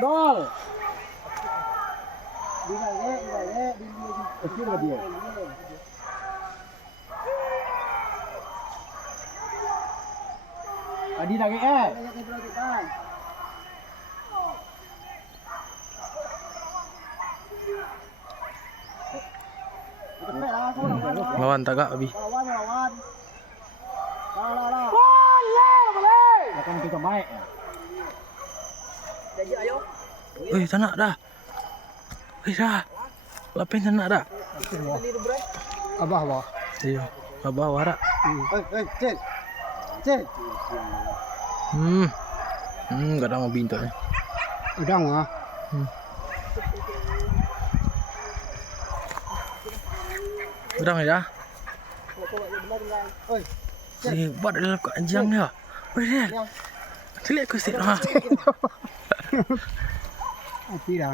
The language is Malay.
dol. Kecil dia. Adi lagi Lawan tagak abi. Lawan. Akan kita baik ya. Wih, tanak dah. Wih dah. Lapin tanak dah. Abah. Iya, abah warak. Cek. Cek. Gak ada mau bintu ni. Udang ah. Udang ya. Buat dalam anjang ya. Wih dia. Telik aku sih. Tidak.